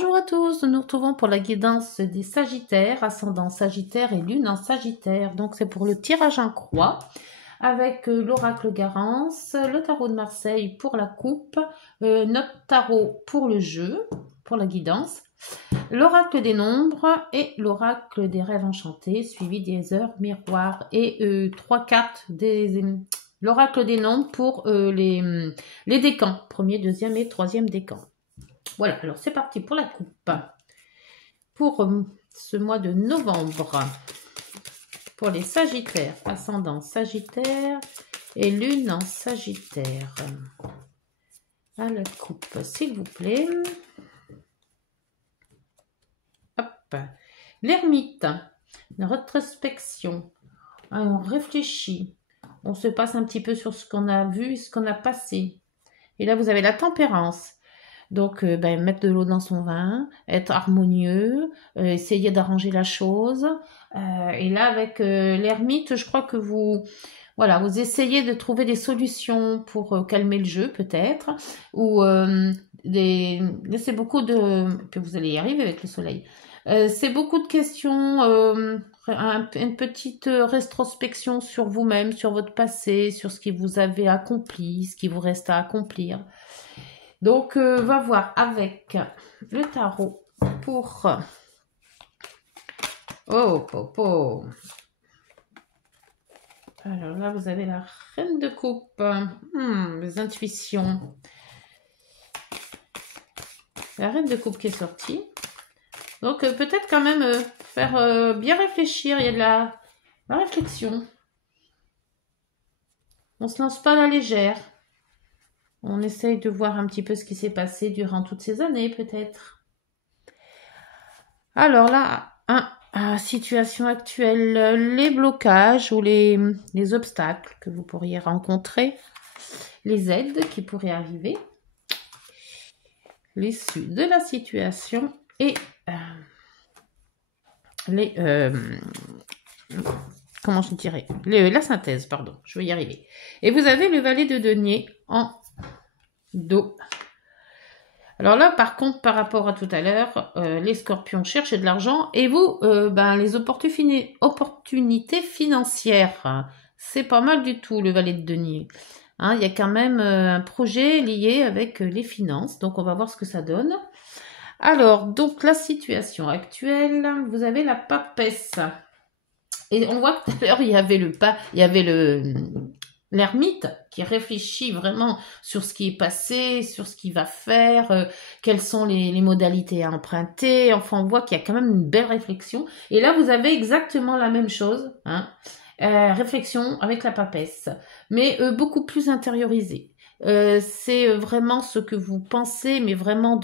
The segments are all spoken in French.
Bonjour à tous, nous nous retrouvons pour la guidance des Sagittaires, ascendant Sagittaire et Lune en Sagittaire. Donc c'est pour le tirage en croix avec l'oracle Garance, le tarot de Marseille pour la coupe, notre tarot pour le jeu, pour la guidance, l'oracle des nombres et l'oracle des rêves enchantés, suivi des heures miroirs et trois cartes des... L'oracle des nombres pour les décans, premier, deuxième et troisième décan. Voilà, alors c'est parti pour la coupe. Pour ce mois de novembre, pour les Sagittaires, ascendant Sagittaire et Lune en Sagittaire. À la coupe, s'il vous plaît. Hop. L'ermite, la rétrospection. On réfléchit. On se passe un petit peu sur ce qu'on a vu, ce qu'on a passé. Et là, vous avez la tempérance. Donc, mettre de l'eau dans son vin, être harmonieux, essayer d'arranger la chose. Et là, avec l'ermite, je crois que vous essayez de trouver des solutions pour calmer le jeu, peut-être. Ou c'est beaucoup de... Puis vous allez y arriver avec le soleil. C'est beaucoup de questions, une petite rétrospection sur vous-même, sur votre passé, sur ce que vous avez accompli, ce qui vous reste à accomplir. Donc, va voir avec le tarot pour... Oh. Alors là, vous avez la reine de coupe. Les intuitions. La reine de coupe qui est sortie. Donc, peut-être quand même faire bien réfléchir. Il y a de la réflexion. On ne se lance pas à la légère. On essaye de voir un petit peu ce qui s'est passé durant toutes ces années, peut-être. Alors là, situation actuelle, les blocages ou les obstacles que vous pourriez rencontrer, les aides qui pourraient arriver, l'issue de la situation et la synthèse, pardon, je vais y arriver. Et vous avez le valet de denier en dos. Alors là, par contre, par rapport à tout à l'heure, les scorpions cherchaient de l'argent et vous, les opportunités financières, c'est pas mal du tout, le valet de denier. Il y a quand même un projet lié avec les finances, donc on va voir ce que ça donne. Alors, donc la situation actuelle, vous avez la papesse. Et on voit que tout à l'heure, il y avait l'ermite qui réfléchit vraiment sur ce qui est passé, sur ce qu'il va faire, quelles sont les modalités à emprunter. Enfin, on voit qu'il y a quand même une belle réflexion. Et là, vous avez exactement la même chose. Réflexion avec la papesse, mais beaucoup plus intériorisée. C'est vraiment ce que vous pensez, mais vraiment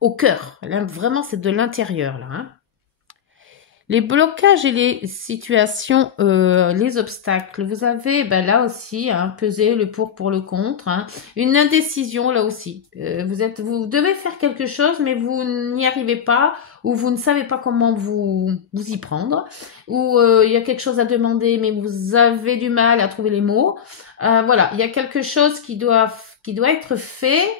au cœur. Là, vraiment, c'est de l'intérieur, là. Les blocages et les situations, les obstacles, vous avez là aussi peser le pour le contre, une indécision là aussi. Vous devez faire quelque chose mais vous n'y arrivez pas ou vous ne savez pas comment vous y prendre ou il y a quelque chose à demander mais vous avez du mal à trouver les mots. Voilà, il y a quelque chose qui doit être fait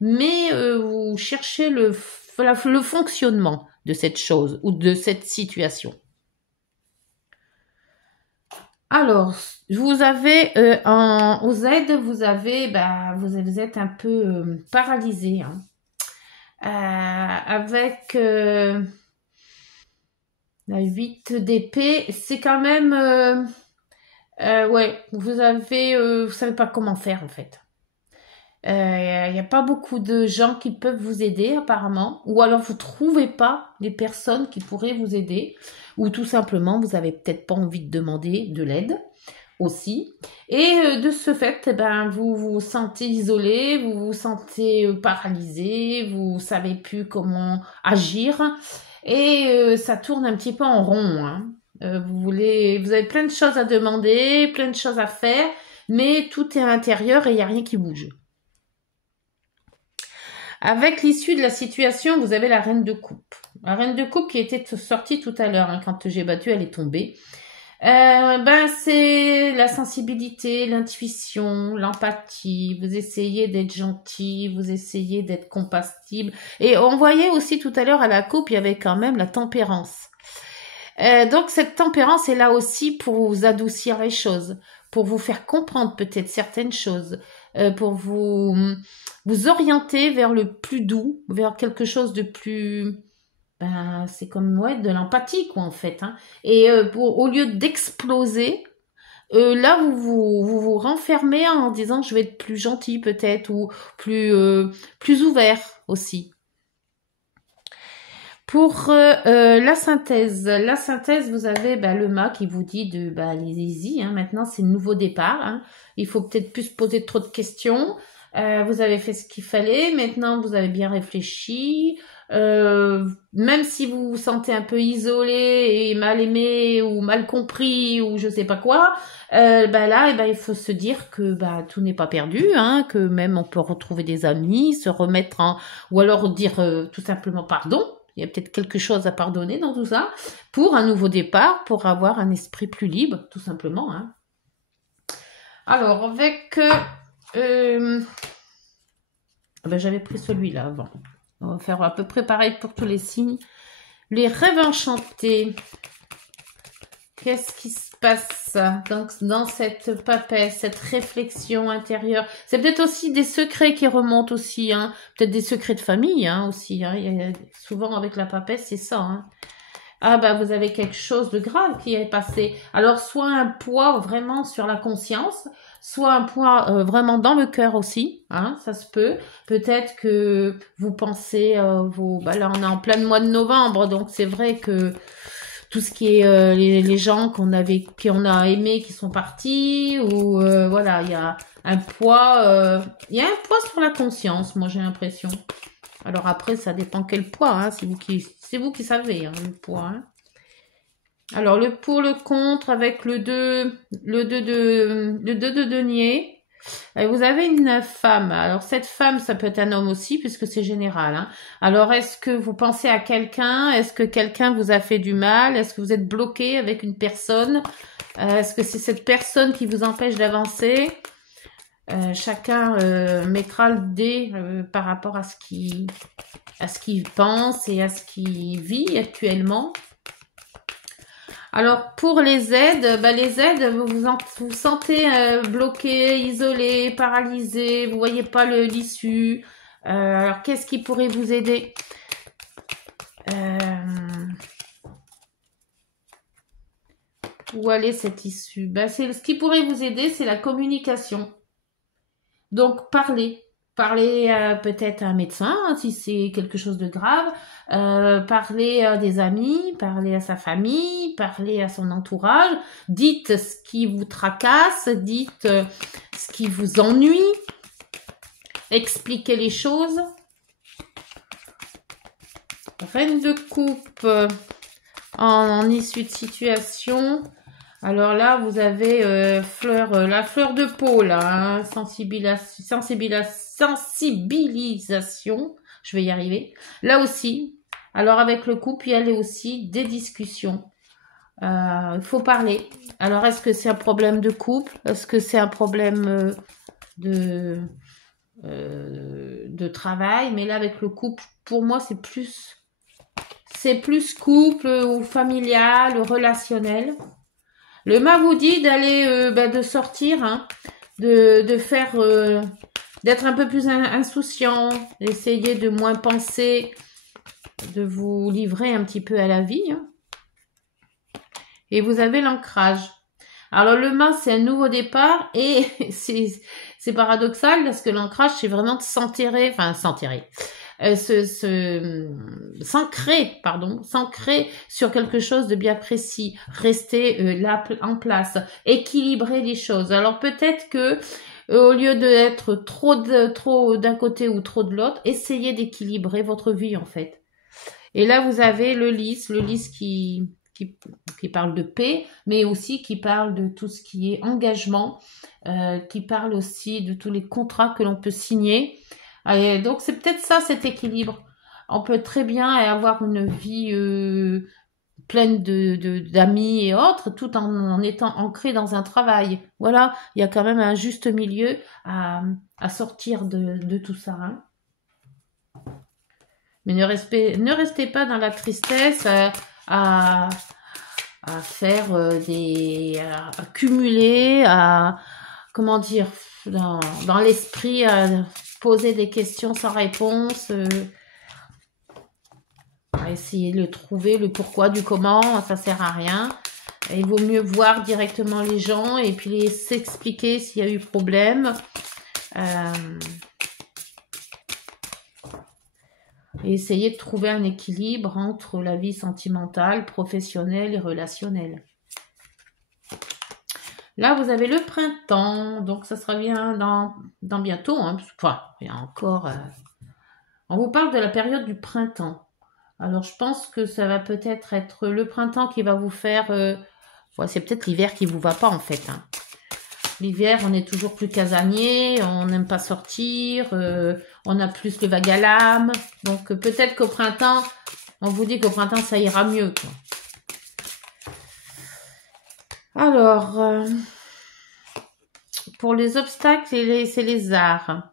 mais vous cherchez le fonctionnement de cette chose ou de cette situation. Alors, vous avez aux aides, vous êtes un peu paralysé avec la 8 d'épée. C'est quand même vous savez pas comment faire en fait. Il n'y a pas beaucoup de gens qui peuvent vous aider apparemment, ou alors vous trouvez pas les personnes qui pourraient vous aider, ou tout simplement vous avez peut-être pas envie de demander de l'aide aussi, et de ce fait vous vous sentez isolé, vous vous sentez paralysé, vous savez plus comment agir, et ça tourne un petit peu en rond. Vous avez plein de choses à demander, plein de choses à faire, mais tout est à l'intérieur et il n'y a rien qui bouge. Avec l'issue de la situation, vous avez la reine de coupe. La reine de coupe qui était sortie tout à l'heure. Quand j'ai battu, elle est tombée. Ben c'est la sensibilité, l'intuition, l'empathie. Vous essayez d'être gentil, vous essayez d'être compassible. Et on voyait aussi tout à l'heure à la coupe, il y avait quand même la tempérance. Donc cette tempérance est là aussi pour vous adoucir les choses, pour vous faire comprendre peut-être certaines choses, pour vous orienter vers le plus doux, vers quelque chose de plus. Ben, c'est comme ouais, de l'empathie quoi en fait. Hein. Et au lieu d'exploser, là vous renfermez en disant je vais être plus gentil peut-être ou plus ouvert aussi. Pour la synthèse, vous avez le mât qui vous dit de allez-y, hein, maintenant c'est le nouveau départ. Hein. Il faut peut-être plus se poser trop de questions. Vous avez fait ce qu'il fallait, maintenant vous avez bien réfléchi. Même si vous vous sentez un peu isolé et mal aimé ou mal compris ou je sais pas quoi, là il faut se dire que tout n'est pas perdu, hein, que même on peut retrouver des amis, se remettre en ou alors dire tout simplement pardon. Il y a peut-être quelque chose à pardonner dans tout ça pour un nouveau départ, pour avoir un esprit plus libre, tout simplement. Hein. Alors, avec... j'avais pris celui-là avant. On va faire à peu près pareil pour tous les signes. Les rêves enchantés. Qu'est-ce qui se passe dans cette papesse, cette réflexion intérieure? C'est peut-être aussi des secrets qui remontent aussi, hein. Peut-être des secrets de famille hein, aussi. Hein. Il y a, souvent avec la papesse, c'est ça. Hein. Ah vous avez quelque chose de grave qui est passé. Alors soit un poids vraiment sur la conscience, soit un poids vraiment dans le cœur aussi. Hein, ça se peut. Peut-être que vous pensez, là on est en plein mois de novembre, donc c'est vrai que tout ce qui est les gens qu'on a aimés qui sont partis ou voilà il y a un poids sur la conscience moi j'ai l'impression. Alors après ça dépend quel poids hein, c'est vous qui savez hein, le poids hein. Alors le pour le contre avec le 2 de denier. Vous avez une femme. Alors cette femme, ça peut être un homme aussi, puisque c'est général. Hein. Alors est-ce que vous pensez à quelqu'un? Est-ce que quelqu'un vous a fait du mal? Est-ce que vous êtes bloqué avec une personne? Est-ce que c'est cette personne qui vous empêche d'avancer? Chacun mettra le dé par rapport à ce qu'il pense et à ce qu'il vit actuellement. Alors pour les aides, vous vous sentez bloqué, isolé, paralysé, vous voyez pas l'issue. Alors qu'est-ce qui pourrait vous aider? Où aller cette issue? Ce qui pourrait vous aider, c'est la communication. Donc parler peut-être à un médecin hein, si c'est quelque chose de grave, parler à des amis, parler à sa famille, parler à son entourage, dites ce qui vous tracasse, dites ce qui vous ennuie, expliquez les choses. Reine de coupe en issue de situation. Alors là, vous avez la fleur de peau, là, hein, sensibilisation, je vais y arriver. Là aussi, alors avec le couple, il y a aussi des discussions. Il faut parler. Alors, est-ce que c'est un problème de couple? Est-ce que c'est un problème de travail? Mais là, avec le couple, pour moi, c'est plus couple ou familial, relationnel. Le mât vous dit d'aller, de sortir, hein, de faire, d'être un peu plus insouciant, d'essayer de moins penser, de vous livrer un petit peu à la vie. Hein. Et vous avez l'ancrage. Alors le mât, c'est un nouveau départ et c'est paradoxal parce que l'ancrage, c'est vraiment de s'ancrer sur quelque chose de bien précis, rester là en place, équilibrer les choses. Alors peut-être que au lieu d'être trop d'un côté ou trop de l'autre, essayez d'équilibrer votre vie en fait. Et là vous avez le lys qui parle de paix, mais aussi qui parle de tout ce qui est engagement, qui parle aussi de tous les contrats que l'on peut signer. Et donc c'est peut-être ça cet équilibre. On peut très bien avoir une vie pleine d'amis et autres, tout en étant ancré dans un travail. Voilà, il y a quand même un juste milieu à sortir de tout ça. Hein. Mais ne restez pas dans la tristesse à faire à cumuler, comment dire, dans l'esprit, à poser des questions sans réponse, à essayer de trouver le pourquoi du comment, ça sert à rien. Il vaut mieux voir directement les gens et puis s'expliquer s'il y a eu problème. Et essayer de trouver un équilibre entre la vie sentimentale, professionnelle et relationnelle. Là, vous avez le printemps, donc ça sera bien dans bientôt. Hein, enfin, il y a encore... On vous parle de la période du printemps. Alors, je pense que ça va peut-être être le printemps qui va vous faire... ouais, c'est peut-être l'hiver qui vous va pas, en fait. Hein. L'hiver, on est toujours plus casanier, on n'aime pas sortir, on a plus le vague à l'âme. Donc, peut-être qu'au printemps, on vous dit qu'au printemps, ça ira mieux. Quoi. Alors, pour les obstacles, c'est les arts.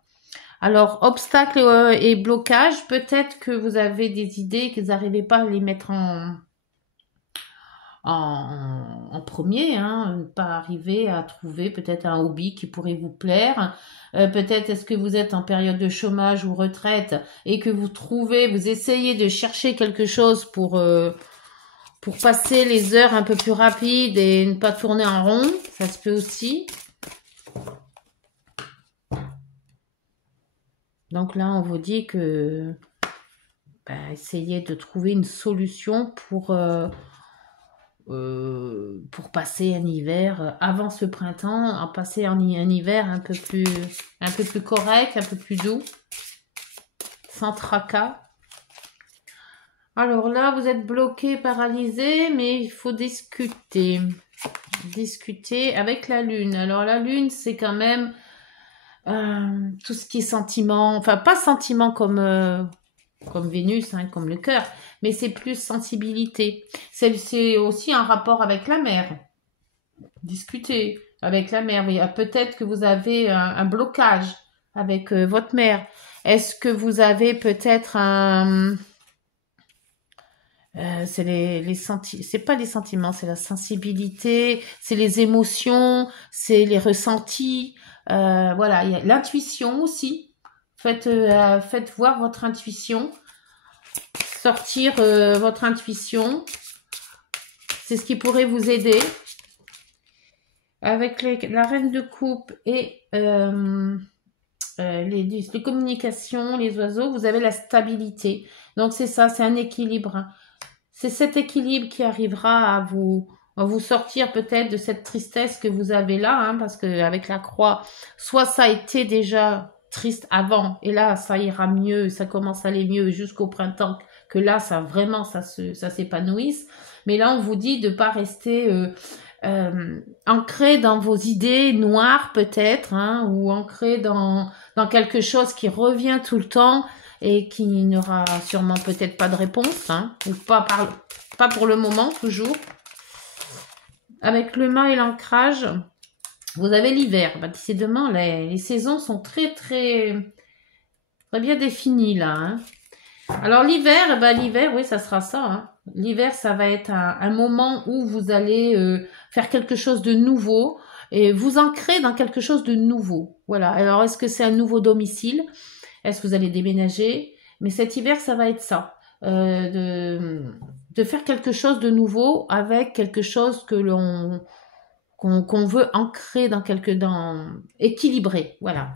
Alors, obstacles et blocages, peut-être que vous avez des idées que vous n'arrivez pas à les mettre en premier, hein, pas arriver à trouver peut-être un hobby qui pourrait vous plaire. Peut-être est-ce que vous êtes en période de chômage ou retraite et que vous essayez de chercher quelque chose pour passer les heures un peu plus rapides et ne pas tourner en rond, ça se peut aussi. Donc là, on vous dit que essayez de trouver une solution pour passer un hiver avant ce printemps, à passer un hiver un peu plus correct, un peu plus doux, sans tracas. Alors là, vous êtes bloqué, paralysé, mais il faut discuter. Discuter avec la lune. Alors la lune, c'est quand même tout ce qui est sentiment, enfin pas sentiment comme Vénus, hein, comme le cœur, mais c'est plus sensibilité. C'est aussi un rapport avec la mer. Discuter avec la mer. Il y a peut-être que vous avez un blocage avec votre mère. Est-ce que vous avez peut-être un... c'est pas les sentiments, c'est la sensibilité, c'est les émotions, c'est les ressentis. Voilà, il y a l'intuition aussi. Faites voir votre intuition, sortir votre intuition. C'est ce qui pourrait vous aider. Avec la reine de coupe et les communications, les oiseaux, vous avez la stabilité. Donc c'est ça, c'est un équilibre. C'est cet équilibre qui arrivera à vous sortir peut-être de cette tristesse que vous avez là, hein, parce qu'avec la croix, soit ça a été déjà triste avant, et là ça ira mieux, ça commence à aller mieux jusqu'au printemps, que là ça vraiment ça s'épanouisse. Mais là on vous dit de pas rester ancré dans vos idées noires peut-être, hein, ou ancré dans quelque chose qui revient tout le temps et qui n'aura sûrement peut-être pas de réponse, hein, ou pas pour le moment toujours. Avec le mât et l'ancrage, vous avez l'hiver. Décidément, les saisons sont très bien définies là. Hein. Alors l'hiver, oui, ça sera ça. Hein. L'hiver, ça va être un moment où vous allez faire quelque chose de nouveau et vous ancrer dans quelque chose de nouveau. Voilà. Alors, est-ce que c'est un nouveau domicile? Est-ce que vous allez déménager? Mais cet hiver, ça va être ça. De faire quelque chose de nouveau avec quelque chose que qu'on veut ancrer équilibrer. Voilà.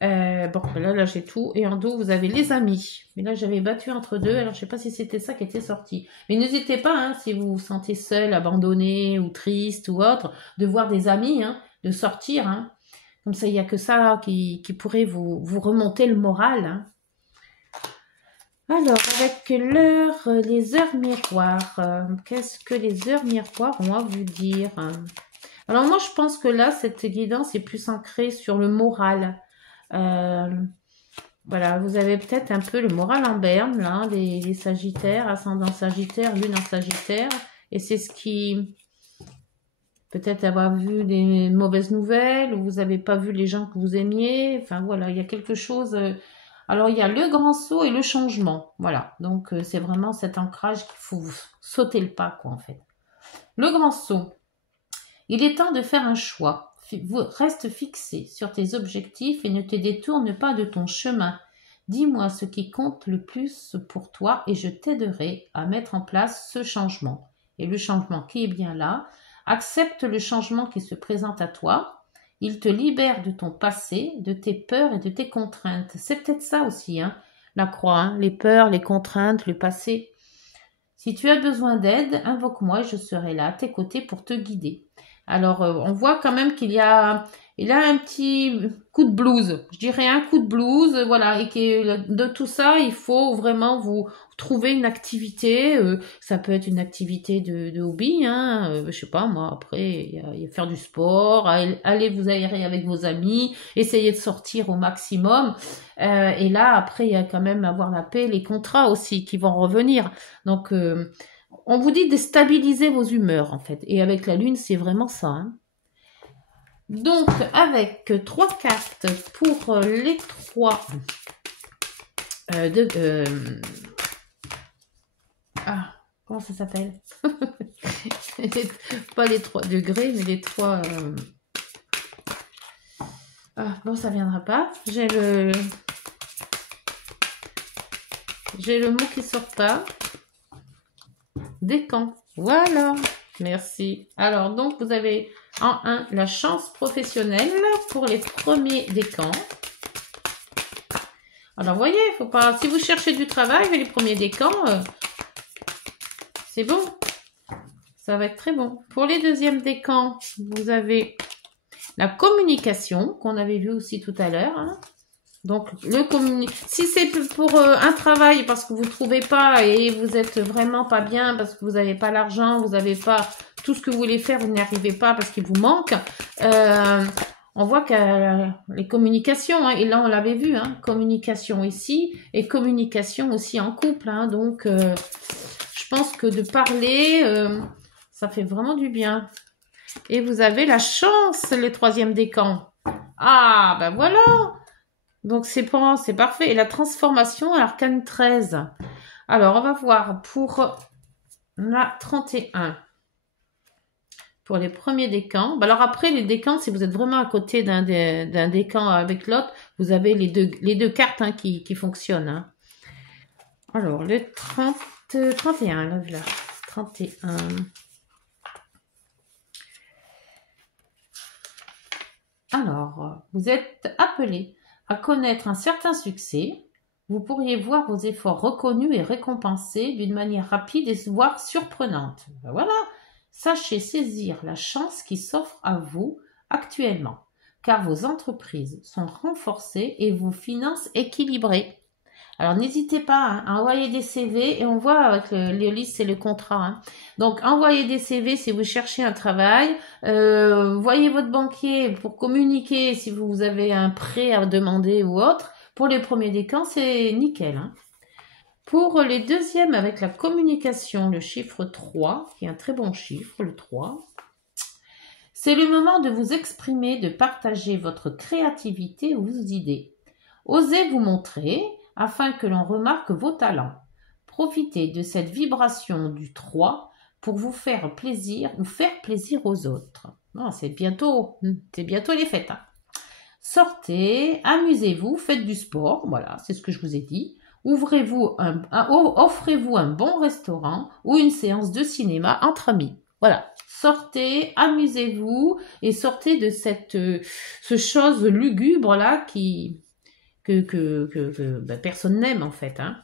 Bon, là j'ai tout. Et en dos, vous avez les amis. Mais là, j'avais battu entre deux. Alors, je sais pas si c'était ça qui était sorti. Mais n'hésitez pas, hein, si vous vous sentez seul, abandonné ou triste ou autre, de voir des amis, hein, de sortir. Hein. Comme ça, il n'y a que ça qui pourrait vous remonter le moral. Hein. Alors, avec les heures miroirs, qu'est-ce que les heures miroirs ont à vous dire? Alors, moi, je pense que là, cette guidance est plus ancrée sur le moral. Voilà, vous avez peut-être un peu le moral en berne, là, les Sagittaires, ascendant Sagittaire, Lune en Sagittaire. Et c'est ce qui... Peut-être avoir vu des mauvaises nouvelles, ou vous n'avez pas vu les gens que vous aimiez. Enfin, voilà, il y a quelque chose... Alors, il y a le grand saut et le changement. Voilà, donc c'est vraiment cet ancrage qu'il faut sauter le pas, quoi, en fait. Le grand saut. Il est temps de faire un choix. Reste fixé sur tes objectifs et ne te détourne pas de ton chemin. Dis-moi ce qui compte le plus pour toi et je t'aiderai à mettre en place ce changement. Et le changement qui est bien là, accepte le changement qui se présente à toi. Il te libère de ton passé, de tes peurs et de tes contraintes. C'est peut-être ça aussi, hein, la croix, hein, les peurs, les contraintes, le passé. Si tu as besoin d'aide, invoque-moi et je serai là à tes côtés pour te guider. Alors, on voit quand même il a un petit coup de blues. Je dirais un coup de blues, voilà. Et que de tout ça, il faut vraiment vous trouver une activité. Ça peut être une activité de hobby, hein. Je sais pas, moi, après, il y a faire du sport, aller vous aérer avec vos amis, essayer de sortir au maximum. Et là, après, il y a quand même avoir la paix, les contrats aussi qui vont revenir. Donc, on vous dit de stabiliser vos humeurs, en fait. Et avec la lune, c'est vraiment ça, hein. Donc, avec 3 cartes pour les 3 comment ça s'appelle? Pas les 3 degrés, mais les 3... bon, ça viendra pas. J'ai le mot qui sort pas. Décan. Voilà. Merci. Alors, donc, vous avez en 1 la chance professionnelle pour les premiers décans. Alors, vous voyez, faut pas... Si vous cherchez du travail, les premiers décans, c'est bon. Ça va être très bon. Pour les deuxièmes décans, vous avez la communication, qu'on avait vu aussi tout à l'heure, hein. Donc, si c'est pour un travail parce que vous ne trouvez pas et vous êtes vraiment pas bien parce que vous n'avez pas l'argent, vous n'avez pas tout ce que vous voulez faire, vous n'y arrivez pas parce qu'il vous manque, on voit que les communications, hein, et là on l'avait vu, hein, communication ici et communication aussi en couple, hein, donc je pense que de parler, ça fait vraiment du bien. Et vous avez la chance, les 3e décans. Ah, ben voilà! Donc, c'est parfait. Et la transformation à l'arcane 13. Alors, on va voir pour la 31. Pour les premiers décans. Alors, après, les décans, si vous êtes vraiment à côté d'un décan avec l'autre, vous avez les deux cartes, hein, qui fonctionnent, hein. Alors, le 31, là. 31. Alors, vous êtes appelé à connaître un certain succès, vous pourriez voir vos efforts reconnus et récompensés d'une manière rapide et voire surprenante. Ben voilà, sachez saisir la chance qui s'offre à vous actuellement, car vos entreprises sont renforcées et vos finances équilibrées. Alors n'hésitez pas, hein, à envoyer des CV et on voit avec les listes, c'est le contrat, hein. Donc envoyez des CV si vous cherchez un travail, voyez votre banquier pour communiquer si vous avez un prêt à demander ou autre. Pour les premiers décans, c'est nickel, hein. Pour les deuxièmes avec la communication, le chiffre 3, qui est un très bon chiffre, le 3. C'est le moment de vous exprimer, de partager votre créativité ou vos idées. Osez vous montrer afin que l'on remarque vos talents. Profitez de cette vibration du 3 pour vous faire plaisir ou faire plaisir aux autres. Non, c'est bientôt les fêtes, hein. Sortez, amusez-vous, faites du sport, voilà, c'est ce que je vous ai dit. Offrez-vous un bon restaurant ou une séance de cinéma entre amis. Voilà, sortez, amusez-vous et sortez de ce chose lugubre là que personne n'aime en fait, hein.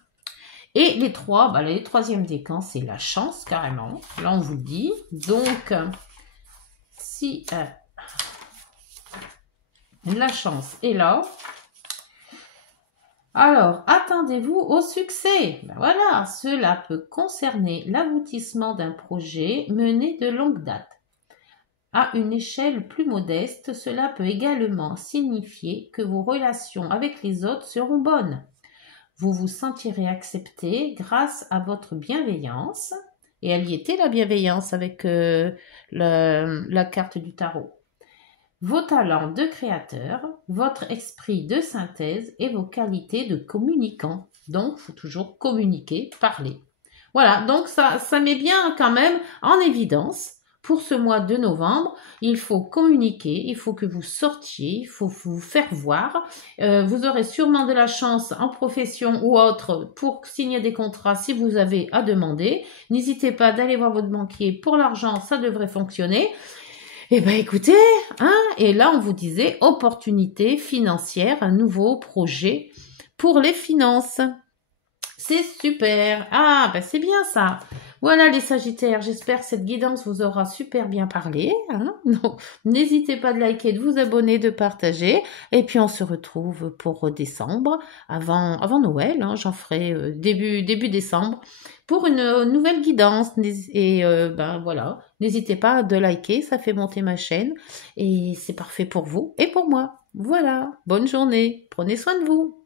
Et les 3, les 3e décans, c'est la chance carrément. Là, on vous le dit. Donc, si la chance est là, alors attendez-vous au succès. Voilà, cela peut concerner l'aboutissement d'un projet mené de longue date. à une échelle plus modeste, cela peut également signifier que vos relations avec les autres seront bonnes. Vous vous sentirez accepté grâce à votre bienveillance. Et elle y était, la bienveillance, avec la carte du tarot. Vos talents de créateur, votre esprit de synthèse et vos qualités de communicant. Donc, il faut toujours communiquer, parler. Voilà, donc ça met bien quand même en évidence. Pour ce mois de novembre, il faut communiquer, il faut que vous sortiez, il faut vous faire voir. Vous aurez sûrement de la chance en profession ou autre pour signer des contrats si vous avez à demander. N'hésitez pas d'aller voir votre banquier pour l'argent, ça devrait fonctionner. Eh ben écoutez, hein, et là on vous disait opportunité financière, un nouveau projet pour les finances. C'est super. Ah, ben c'est bien ça. Voilà les Sagittaires, j'espère que cette guidance vous aura super bien parlé. Hein. Donc, n'hésitez pas de liker, de vous abonner, de partager. Et puis on se retrouve pour décembre, avant Noël. Hein, j'en ferai début décembre pour une nouvelle guidance. Et ben voilà, n'hésitez pas de liker, ça fait monter ma chaîne. Et c'est parfait pour vous et pour moi. Voilà, bonne journée, prenez soin de vous.